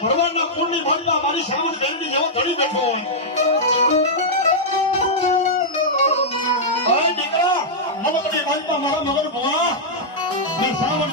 ભગવાનના કુળની ભાગમાં મારી શ્રાવણ બેનની જેવો ધડી બેઠો હોય દીકરા મગજની ભાગમાં મારા મગર ભવા શ્રાવણ